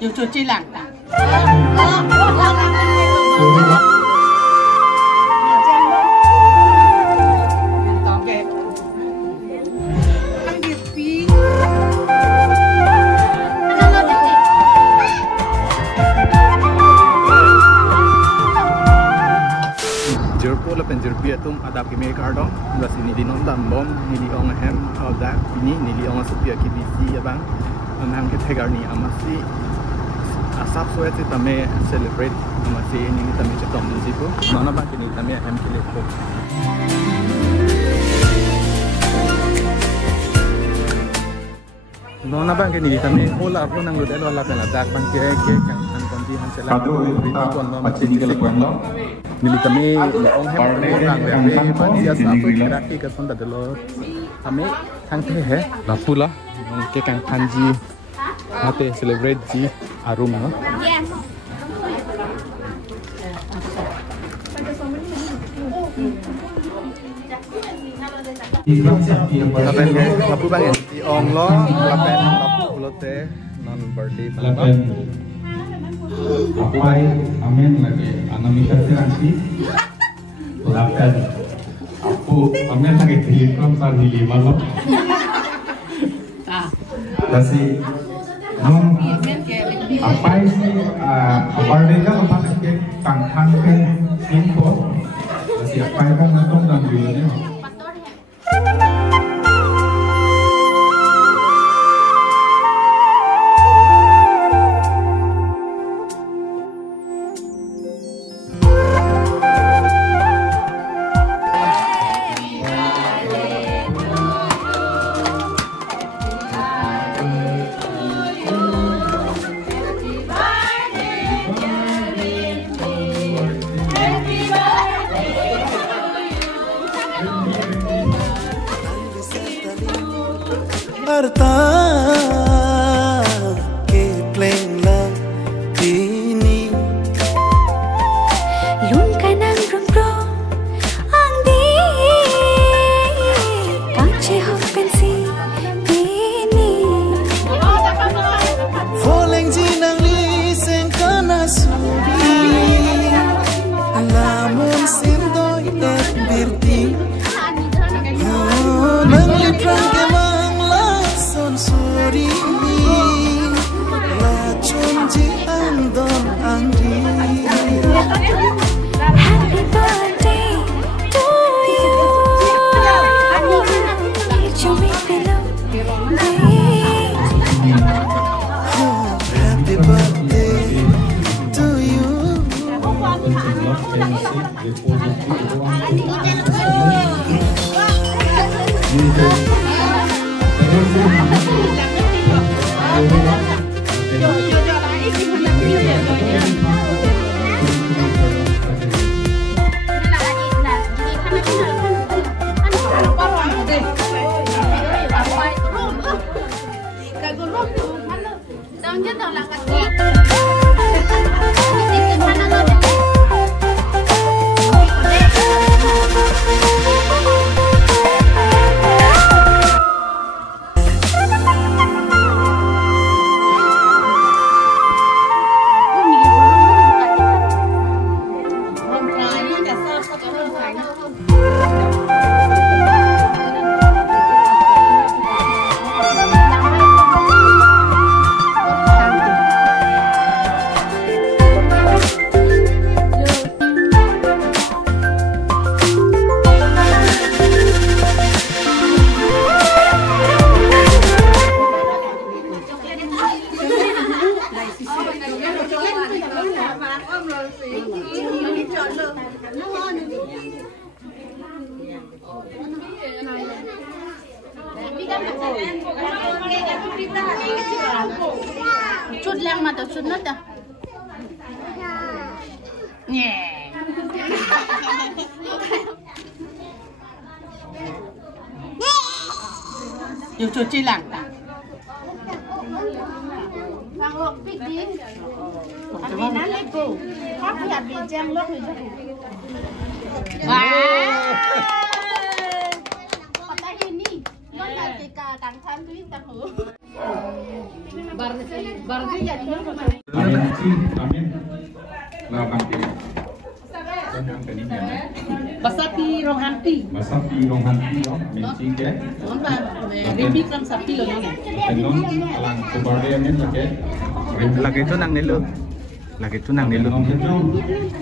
Yêu chuột chi lặng ta. Jerpo la penjerbia tum ada kime kardo la sini di non dam bom nili ong hem da ini nili ong supia kibisi ya bang nam ke tegarni amasi asap soe te tame celebrate amasi nili tame chetom jipo mana bang nili tame hem kile ko nona bang ke nili tame ola ko nang ludel wala pela dak bang ke kan an konti han sela Patro kita pacini ke lekwendo nili kami ong hem orang bebe pansia sapu kiraki ke sonda delo kami thang the he la pula ke kang thanji mate celebrate ji arum no Yes. lapen ke lapu bang di ong lo lapen lapu ulote non birthday lapen apai amen lagi anamika nanti lapen aku amen lagi telekom sahili malam kasih non apai sih birthday kan lepas ke tangkang ke info kasih apai kan nonton dan videonya Harta ke plengla ini Lung ka ng rong ang di Pache hok pensi pini Foleng jinang liseng kana suri Lamun sindoy et birti Nang liprang ke suri la chunji andon andi Happy birthday to you You make me love Happy birthday to you Chút leng mà tao chút nứt à? Nhẹ. Yêu chuột chi lặng ta. Vang lộc big đi Abi nán lấy cô Khóc thì abi trang lốc rồi Wow. Còn ta hiền đi Nó là cái cả cẳng thân quý ta hứa Amenci, amin. Lah kantin. Yang kedua. Basapi rohanti. Masapi rohanti lo, amenci ke. Rimbi kram sapi lo no. Tenon alang kubare amin lagi. Lagi itu nang nilu. Lagi itu nang nilu.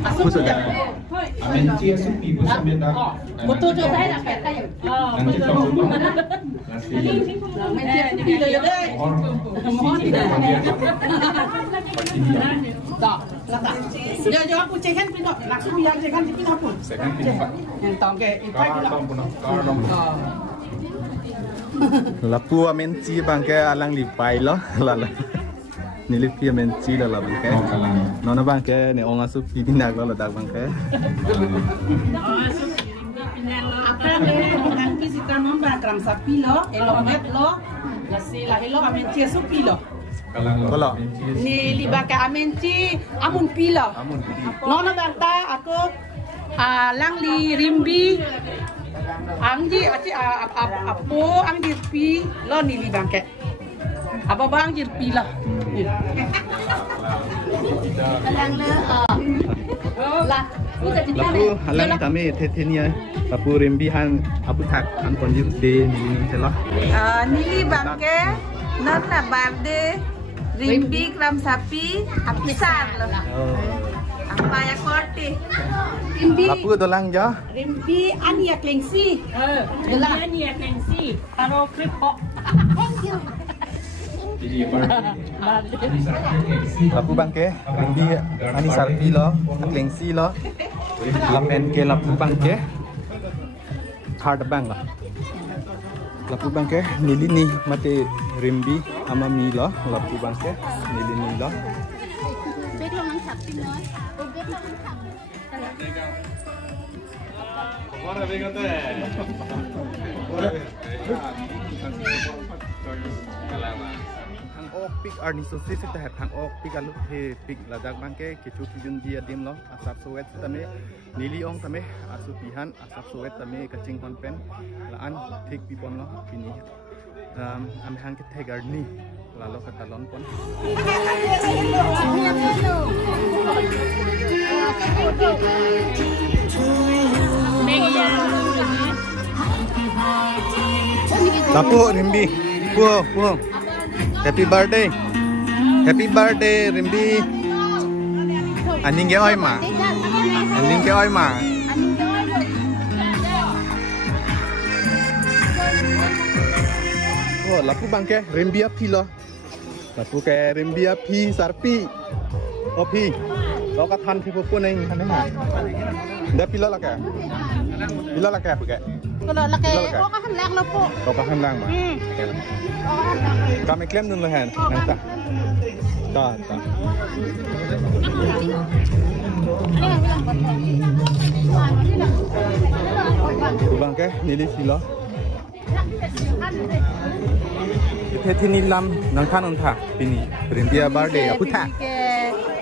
Aku sudah. Amenci asupi busa meta. Betul jo saya nak kata ya. Nanti tahu dulu. Nasi. Sapi lo ya deh. Mohon tidak. Tak, laka. Jo aku cekan pino. Langsung biar cekan pino pun. Second pindah. Yang tahu ke ipai pula. Kardom pun. Kardom. Lapu amenci bangke alang lipai lo. Lala. Nilipi amenci lo lah bangke. Nona bangke ne onga su pibinak lo dak bangke. Apa le nanti si kanon ba kram sapi lo, elomet lo. Nasi lah elo amenci supi lo. Kalau Ni liba ka amenci amun pilo. Nona bangta aku lang li rimbi angji aci apo angji pi lo ni li bangke. Apa bang jir pi lah. Lang le lah. lapu halang kami tetenya lapu rimbihan apu tak anton jir de ni celah. Nili bangke, non na barde, rimbi kram sapi, apisar lo. Apa ya korte? Lapu dolang ja. Rimbi ania klengsi. Rimbi ania klengsi. Karo kripo. Jadi Lapu bangke rimbi ani sarpi lo, klengsi lo. Lapen ke lapu bangke card bang lah. Lapu bangke nili ni mate rimbi ama mi lo, lapu bangke nili ni lo. Thang ok pik arni sosi sita het thang ok pik alu he pik ladak bangke kichu kijun dia dim lo asap sowet tame nili ong tame asu pihan asap sowet tame kacing konpen laan thik pipon lo kini ame hang ke thegar ni lalo katalon pon Lapu rimbi puo happy birthday rimbi aning ke oi ma oh lapu bangke rimbi api lo lapu ke rimbi api sarpi opi lo ka than thi pu nei han ha da pilo la ka pu ke Kalau laki, kau kan lang lo po. lo ka han lang ma kami klaim nun lo han nang ta bangke nili silo Ipeti nilam nang kanon ta pini rimbi birthday apu ta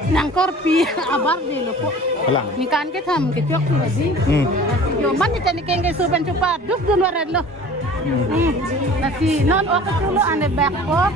Nangkor pi abar di lo po. Halang. Ni kan ke tham ke chok tu di. Jo man ni tani kenge suban cepat duk dun warat lo. Nasi non ok tu lo ane back ko.